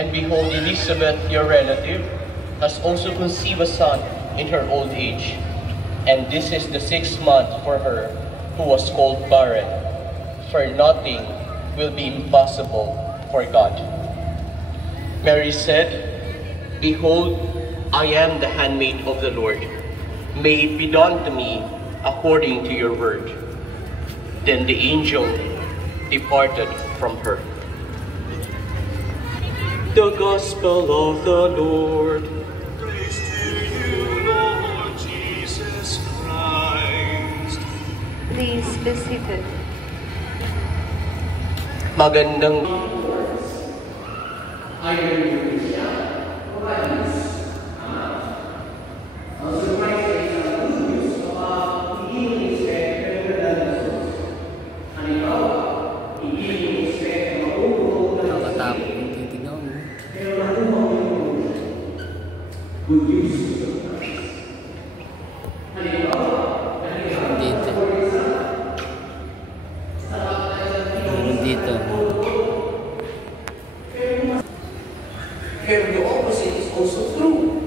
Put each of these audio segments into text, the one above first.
And behold, Elizabeth, your relative, has also conceived a son in her old age. And this is the 6th month for her who was called barren. For nothing will be impossible for God. Mary said, Behold, I am the handmaid of the Lord. May it be done to me according to your word. Then the angel departed from her. The Gospel of the Lord. Praise to you, Lord Jesus Christ. Please be seated. Magandang Pero the opposite is also true.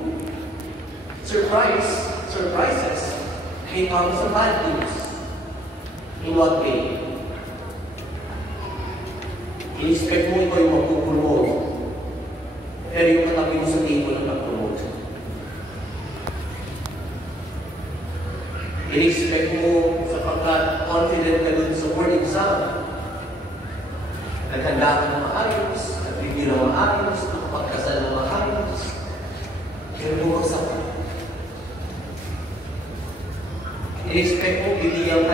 Surprises may come sa bad news. In what way? In-expect mo ikaw yung magpupromote, pero yung katabi mo sa table ang mag-promote. In-expect mo sapagkat confident ka dun sa board exam, naghanda ka ng maayos, nag-review ng maayos, pagkasal ng maayos, pero bumagsak ka. In-expect mo, bibigyan ka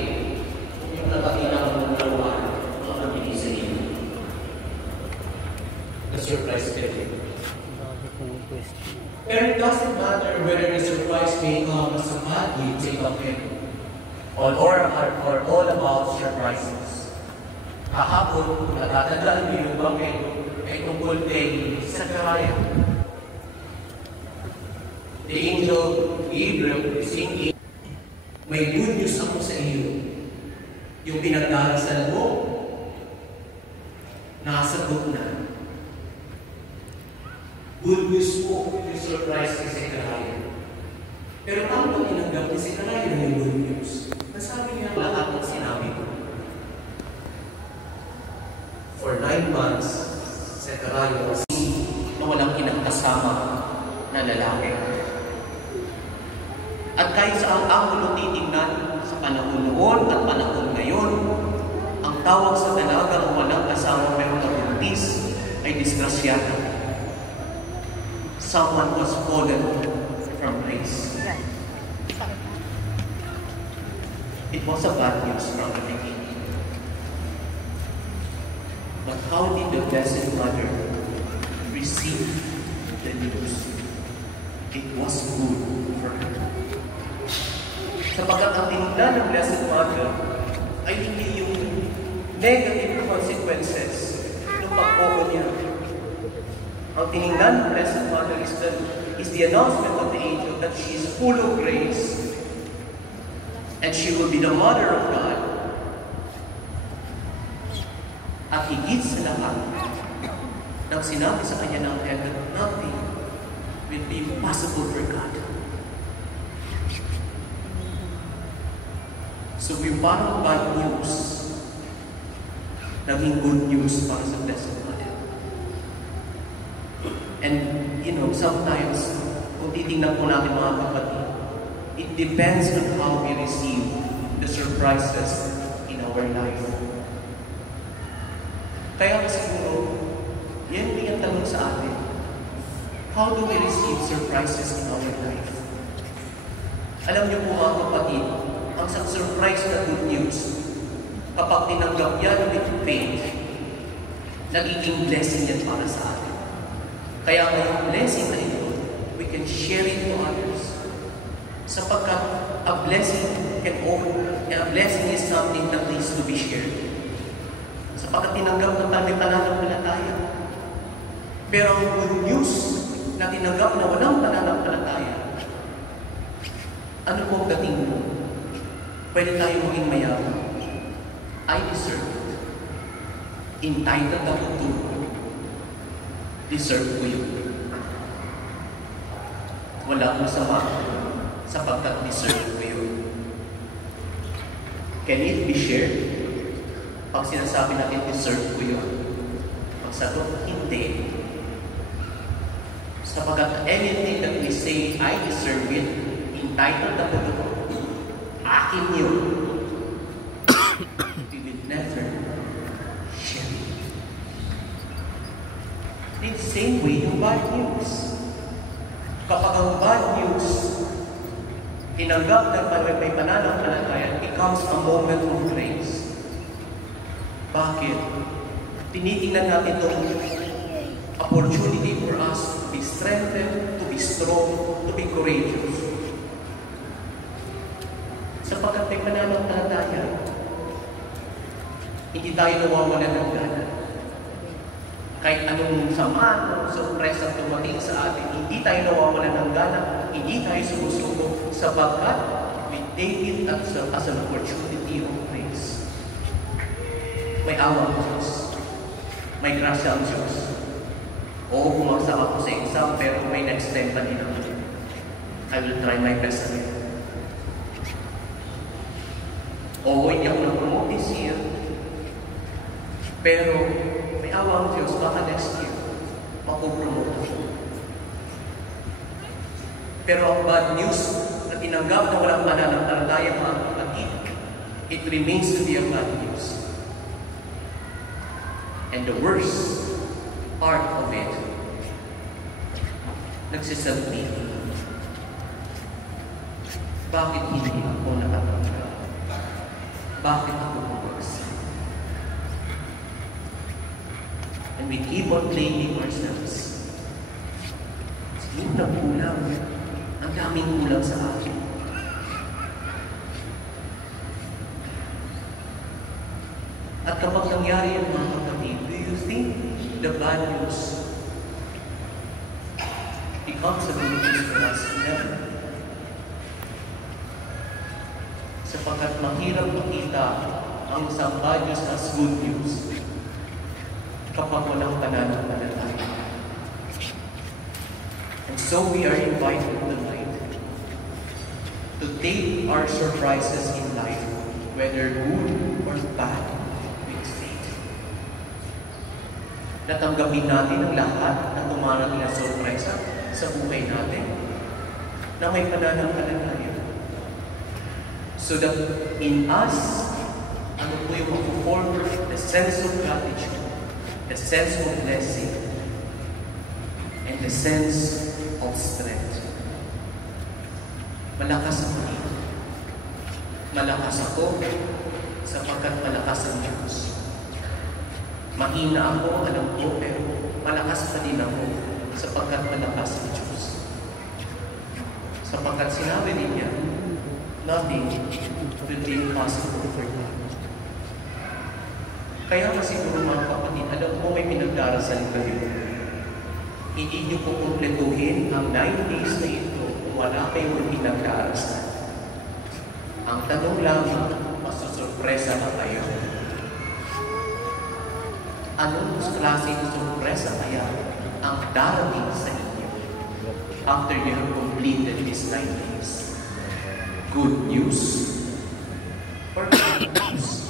yung nakakinang mo ng dalawa ang nabigay sa iyo. The surprise ka rin. Pero it doesn't matter whether the surprise may come as a bad news, or all about surprises. Kahapon, natatandaan niyo yung bakit ay tungkol din sa Zachariah. The angel Gabriel singing, may good news ako sa iyo. Yung pinagdarasal mo, nakasagot na. Good news po yung surprise ni Zachariah. Pero paano tinanggap ni Zachariah yung good news? Nasabi niya lahat ng sinabi ko. For 9 months, Zachariah was na walang kinakasama na lalaki. At kahit sa ang angulo titignan sa panahon noon at panahon ngayon, ang tawag sa dalagang walang asawa pero nabuntis ay disgrasyado. Someone was fallen from grace. It was a bad news from the beginning. But how did the Blessed Mother receive the news? It was good for her. Sapagkat ang tinignan ng Blessed Mother ay hindi yung negative consequences ng pag-ogo niya. Ang tinignan ng Blessed Mother is the announcement of the angel that she is full of grace and she will be the Mother of God. At higit sa lahat, nang sinabi sa kanya ng angel, nothing will be impossible for God. So yung parang bad news, naging good news para sa Blessed Mother. And, sometimes, kung titingnan po natin mga kapatid, it depends on how we receive the surprises in our life. Kaya siguro, yan din ang tanong sa atin. How do we receive surprises in our life? Alam niyo po mga kapatid, ang surprise na good news, kapag tinanggap yan with faith, nagiging blessing yan para sa atin. Kaya ngayong blessing na ito, we can share it to others. Sapagkat a blessing is something that needs to be shared. Sapagkat tinanggap ng tayo pananampalataya. Pero ang good news na tinanggap na walang pananampalataya, ano po ang dating mo? Pwede tayo maging mayaman. I deserve it. Entitled ako to. Deserve ko yun. Walang masama sapagkat deserve ko yun. Can it be shared? Pag sinasabi natin deserve ko yun, pag sagot, hindi. Sapagkat anything that we say, I deserve it, entitled ako doon, akin yun. We will never share it. In the same way, yung bad news. Kapag ang bad news, tinanggap na may pananampalataya, becomes a moment of grace. Bakit? Tinitingnan natin itong opportunity for us to be strengthened, to be strong, to be courageous. Sapagkat may pananampalataya, hindi tayo nawawalan ng gana. Kahit anong sama, anong sorpresa tumating sa atin, hindi tayo nawawalan ng gana, hindi tayo sumusuko, sapagkat we take it as an opportunity of grace. May awa ang Diyos. May grasya ang Diyos. Oo, bumagsak ako sa exam, pero may next time pa din ako. I will try my best again. Oo, hindi ako na-promote this year. Pero, may awa ang Diyos, baka next year, mapupromote ako. Pero ang bad news na tinanggap na walang pananampalataya mga kapatid, it remains to be a bad news. And the worst part of it, nagsiself-pity. Bakit hindi ako nakatanggap? Bakit ako bumagsak? And we keep on blaming ourselves. Sige, nagkulang. Ang daming kulang sa akin. At kapag nangyari yung mga kapatid, do you think the bad news becomes a good news for us? Never. Sapagkat mahirap makita ang isang bad news as good news kapag walang pananampalataya. And so we are invited tonight to take our surprises in life, whether good or bad, with faith. Natanggapin natin ang lahat na dumarating na sorpresa sa buhay natin na may pananampalataya. So that in us, ano po yung mag-form the sense of gratitude, the sense of blessing, and the sense of strength. Malakas ako dito. Malakas ako sapagkat malakas ang Diyos. Mahina ako, alam ko, pero malakas pa din ako sapagkat malakas ang Diyos. Sapagkat sinabi din niya, nothing will be impossible for God. Kaya kasi siguro mga kapatid, alam mo may pinagdarasal kayo. Hindi niyo po kumpletuhin ang 9 days na ito kung wala kayong pinagdarasal. Ang tanong lang, masusurpresa na kayo. Anong klaseng surpresa kaya ang darating sa inyo after you have completed these 9 days? Good news or bad news?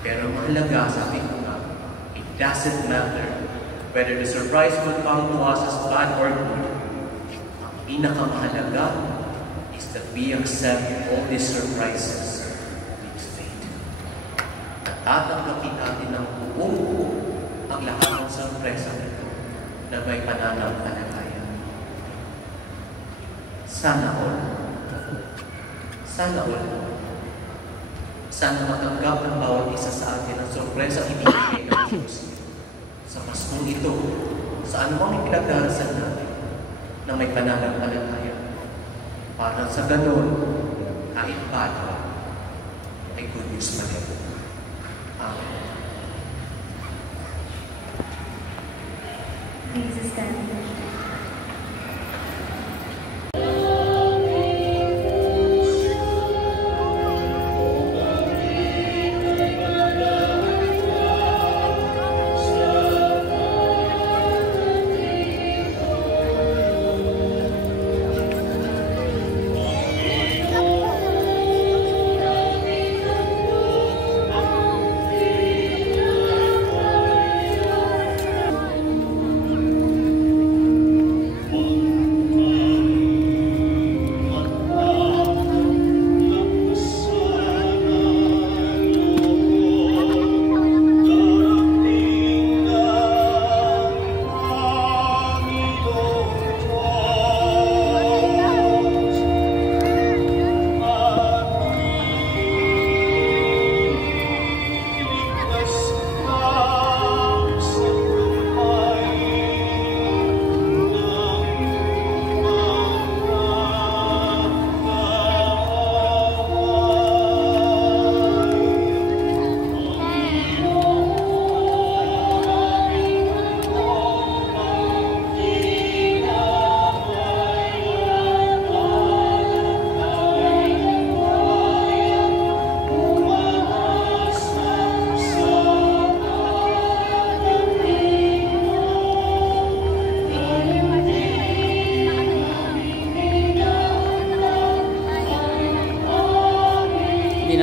Pero mahalaga, sabi ko nga, it doesn't matter whether the surprise will come to us as bad or good. Ang pinakamahalaga is that we accept all these surprises with faith. At tatanggapin natin ng buong ang lahat ng surpresa nito na may pananampalataya. Sana all. Sana all. Sana matanggap ng bawat isa sa atin ang sorpresa ibigay ng Diyos sa Paskong ito, sa anumang ipinagdarasal natin na may pananampalataya. Para sa ganon, kahit paano, ay good news pa rin. Amen. Please stand.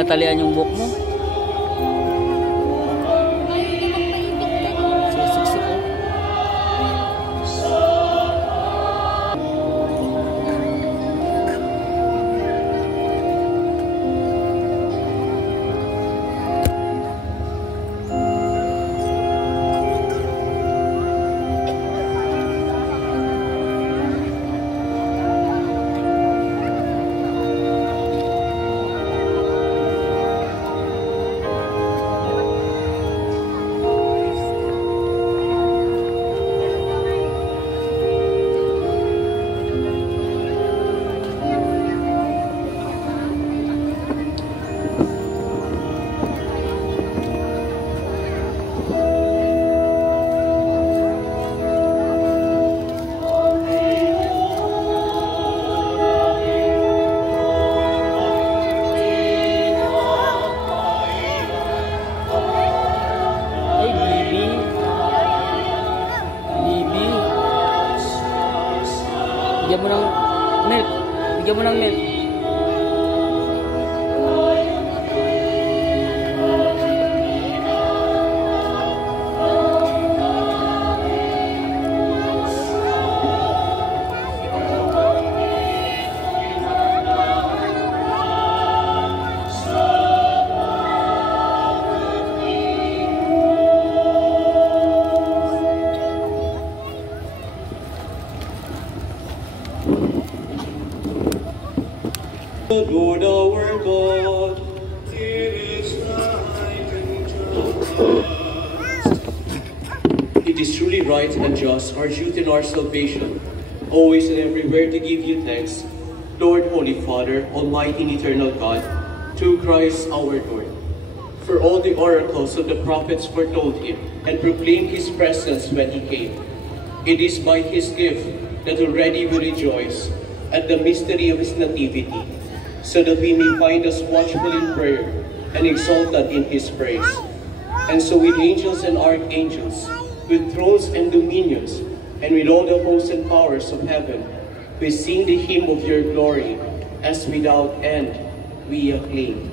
tinatalian yung buhok mo. Susuksok ko. Bigyan mo ng milk. Bigyan mo ng milk. The Lord our God, it is right and just. It is truly right and just, our duty and our salvation, always and everywhere to give you thanks, Lord, Holy Father, Almighty and Eternal God, through Christ our Lord. For all the oracles of the prophets foretold him and proclaimed his presence when he came. It is by his gift that already we rejoice at the mystery of his nativity, so that we may find us watchful in prayer and exalted in his praise. And so with angels and archangels, with thrones and dominions, and with all the hosts and powers of heaven, we sing the hymn of your glory, as without end we acclaim.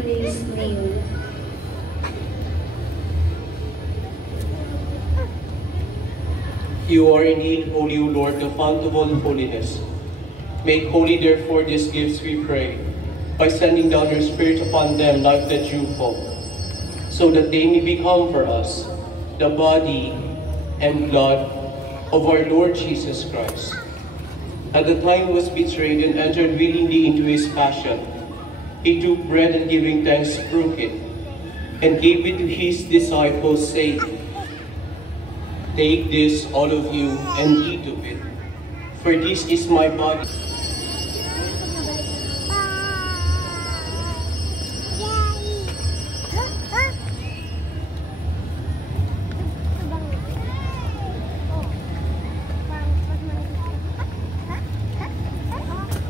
Please kneel. You are indeed holy, O Lord, the fount of all holiness. Make holy, therefore, these gifts, we pray, by sending down your Spirit upon them like the dewfall, so that they may become for us the body and blood of our Lord Jesus Christ. At the time he was betrayed and entered willingly into his passion, he took bread and giving thanks broke it, and gave it to his disciples, saying, "Take this, all of you, and eat of it, for this is my body."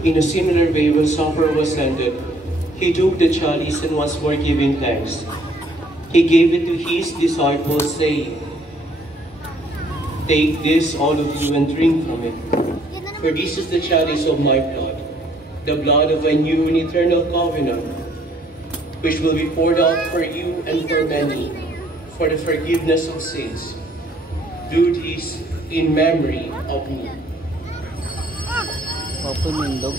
In a similar way, when supper was ended, he took the chalice and once more giving thanks, he gave it to his disciples, saying, "Take this, all of you, and drink from it. For this is the chalice of my blood, the blood of a new and eternal covenant, which will be poured out for you and for many, for the forgiveness of sins. Do this in memory of me." Open window.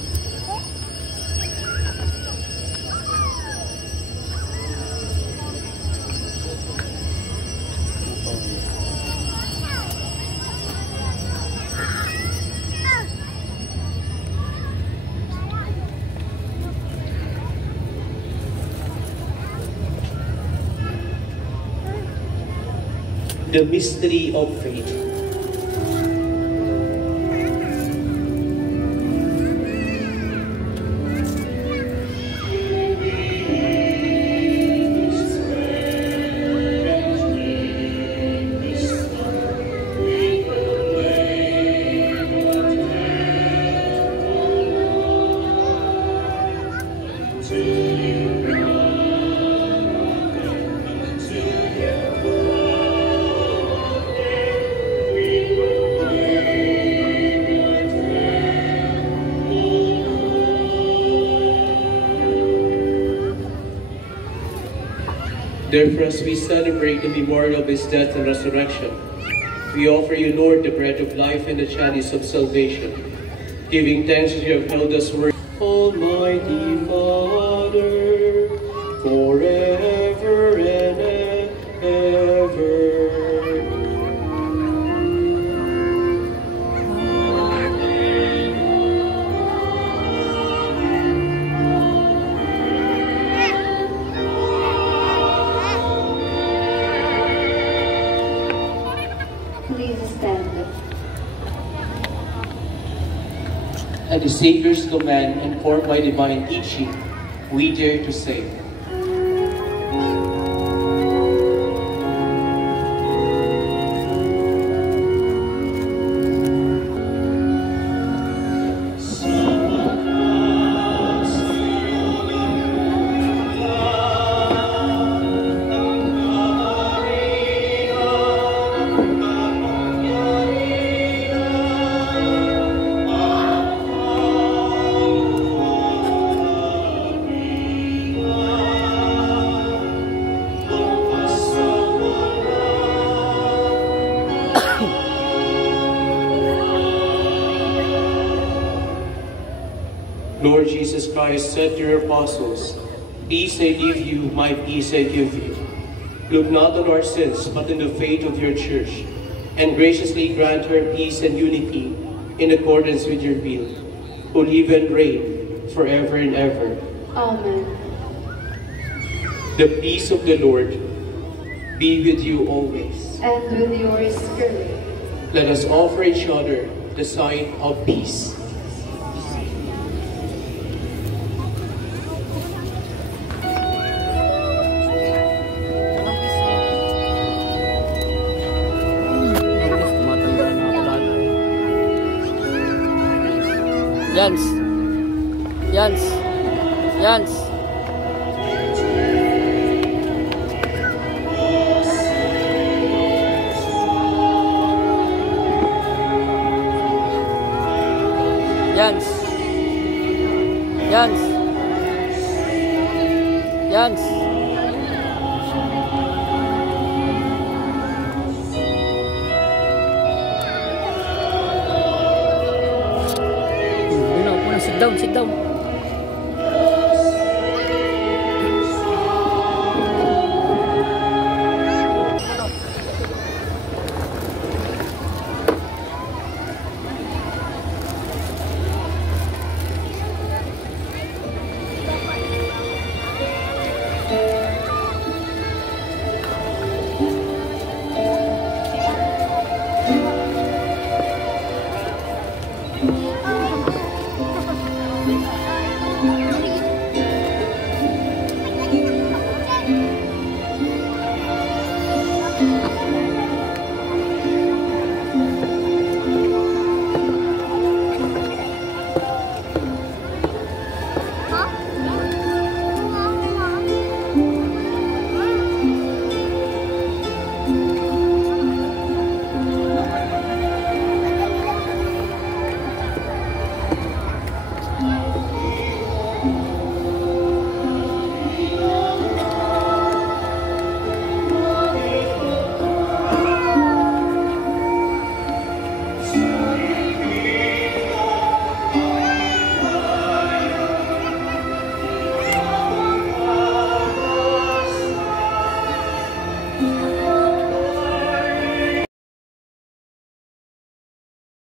The mystery of faith. Therefore, as we celebrate the memorial of his death and resurrection, we offer you, Lord, the bread of life and the chalice of salvation, giving thanks that you have held us worthy. Almighty Father, forever and ever. Please stand. At the Savior's command, informed by divine teaching, we dare to say, Lord Jesus Christ said to your apostles, "Peace I give you, my peace I give you. Look not on our sins, but on the faith of your church, and graciously grant her peace and unity in accordance with your will, who live and reign forever and ever." Amen. The peace of the Lord be with you always. And with your spirit. Let us offer each other the sign of peace. Yans. Yans. Yans. Yans. Yans. Yans. Sit down, sit down.